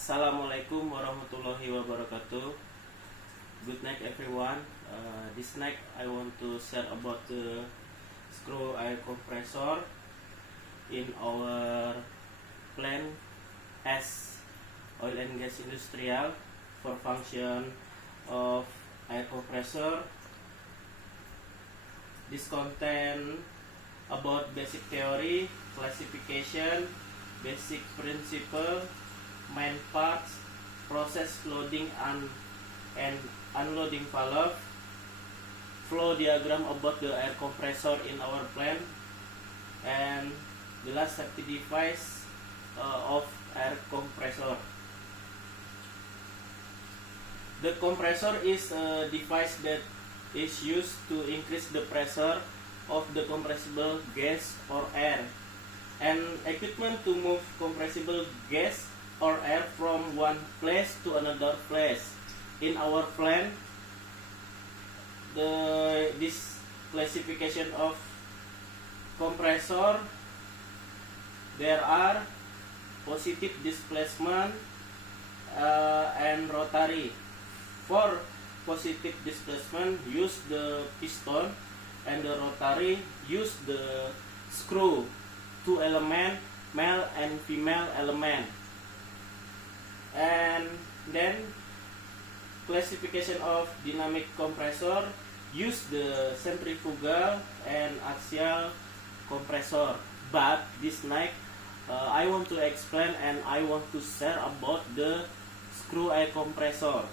Assalamualaikum warahmatullahi wabarakatuh. Good night everyone. This night I want to share about the screw air compressor in our plant as oil and gas industrial for function of air compressor. This content about basic theory, classification, basic principle, main parts, process loading and unloading valve, flow diagram about the air compressor in our plant, and the last safety device of air compressor. The compressor is a device that is used to increase the pressure of the compressible gas or air, and equipment to move compressible gas or air from one place to another place. In our plant, this classification of compressor, there are positive displacement and rotary. For positive displacement, use the piston, and the rotary use the screw, two element, male and female element. And then classification of dynamic compressor, use the centrifugal and axial compressor. But this night I want to explain and I want to share about the screw air compressor.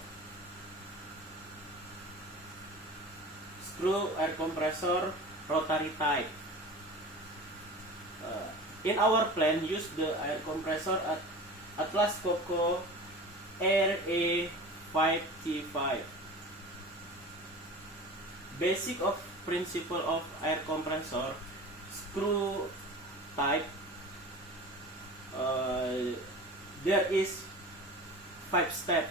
Screw air compressor rotary type. In our plant, use the air compressor at Atlas Copco RA5T5. Basic of principle of air compressor screw type. There is 4 step.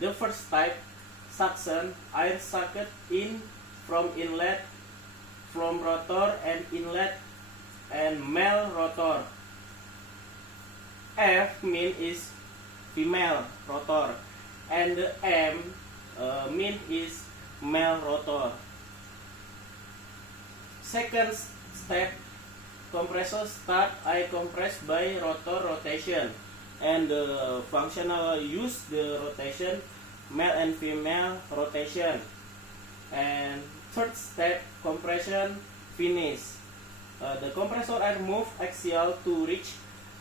The first type, suction, air sucked in from inlet, from rotor and inlet and male rotor. F mean is female rotor, and the M mean is male rotor. Second step, compressor start air compressed by rotor rotation, and the functional use the rotation male and female rotation. And third step, compression finish. The compressor air move axial to reach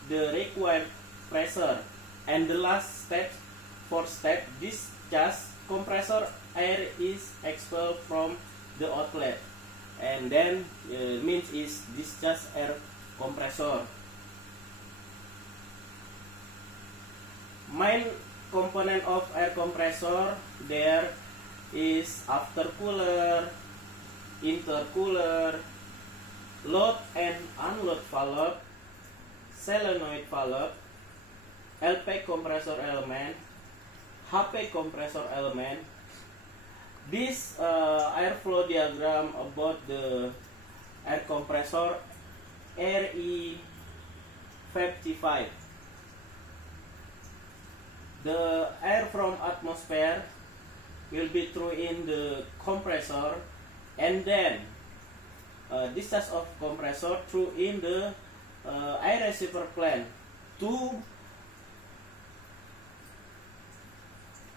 the required pressure. And the last step, fourth step, discharge, compressor air is expelled from the outlet, and then means is discharge air compressor. Main component of air compressor, there is aftercooler, intercooler, load and unload valve, solenoid valve, LP compressor element, HP compressor element. This airflow diagram about the air compressor RE55. The air from atmosphere will be through in the compressor, and then discharge of compressor through in the air receiver plant to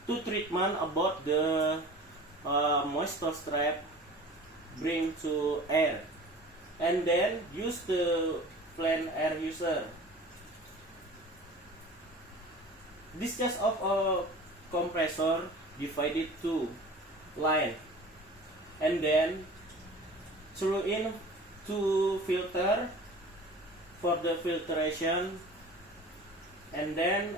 treatment about the moisture trap bring to air, and then use the plant air user. Discharge of a compressor divided to line, and then through in to filter for the filtration, and then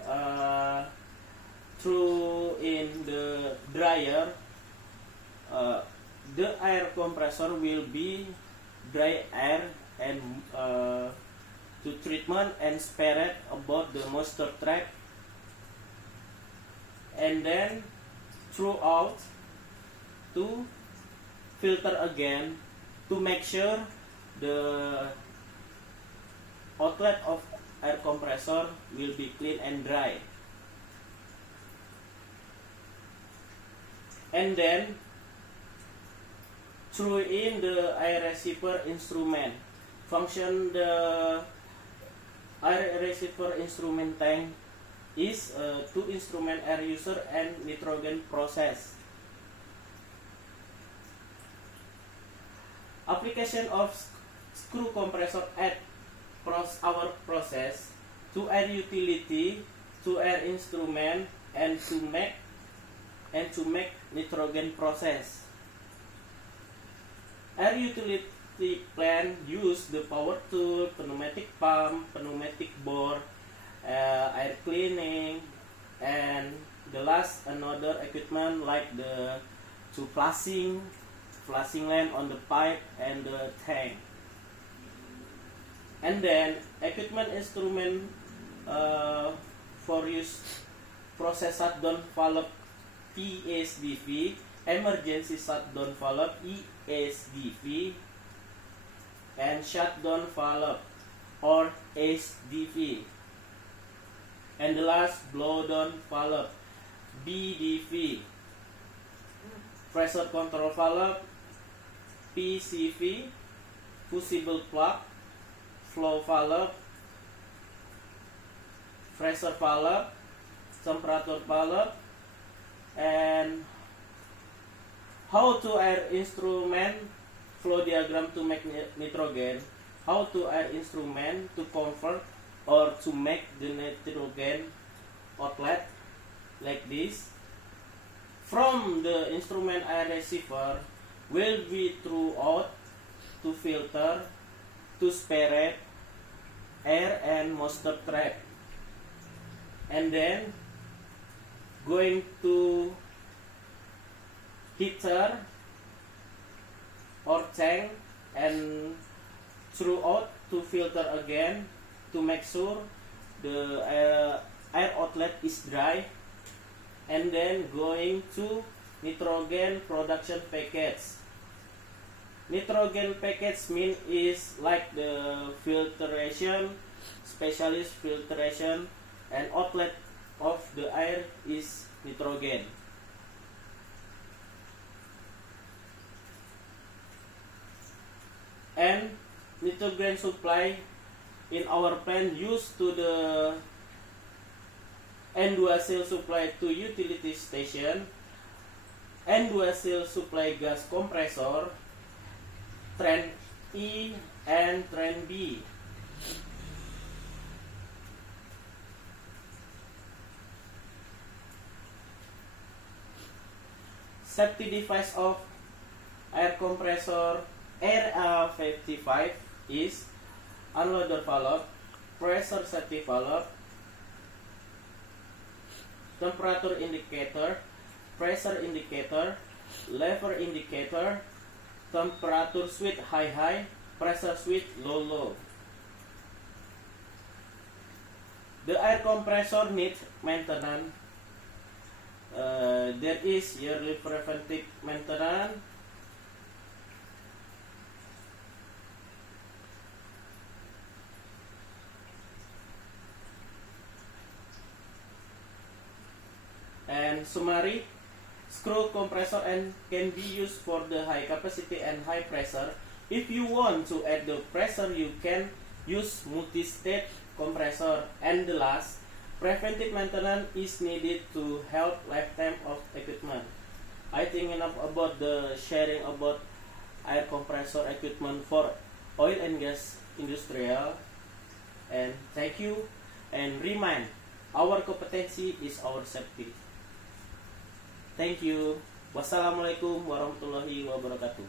through in the dryer. The air compressor will be dry air and to treatment and spirit about the moisture trap, and then throughout to filter again to make sure the outlet of air compressor will be clean and dry. And then through in the air receiver instrument function. The air receiver instrument tank is to instrument air user and nitrogen process. Application of screw compressor at our process to air utility, to air instrument, and to make nitrogen process. Air utility plant use the power tool, pneumatic pump, pneumatic bore, air cleaning, and the last another equipment like the flushing line on the pipe and the tank. And then equipment instrument for use process shutdown valve PSDV, emergency shutdown valve ESDV, and shutdown valve or SDV. And the last blowdown valve BDV, pressure control valve PCV, fusible plug, flow valve, pressure valve, temperature valve, and how to air instrument flow diagram to make nitrogen, how to air instrument to convert or to make the nitrogen outlet like this. From the instrument air receiver will be throughout to filter, to spare air and moisture trap, and then going to heater or tank and throughout to filter again to make sure the air outlet is dry, and then going to nitrogen production package. Nitrogen package mean is like the filtration, specialist filtration, and outlet of the air is nitrogen. And nitrogen supply in our plant used to the N2 cell supply to utility station, N2 cell supply gas compressor, trend E and trend B. Safety device of air compressor RA55 is unloader valve, pressure safety valve, temperature indicator, pressure indicator, lever indicator, temperature switch high, pressure switch low. The air compressor needs maintenance. There is yearly preventive maintenance. And summary, screw compressor and can be used for the high capacity and high pressure. If you want to add the pressure, you can use multi-stage compressor. And the last, preventive maintenance is needed to help lifetime of equipment. I think enough about the sharing about air compressor equipment for oil and gas industrial. And thank you, and remind, our competency is our safety. Thank you. Wassalamualaikum warahmatullahi wabarakatuh.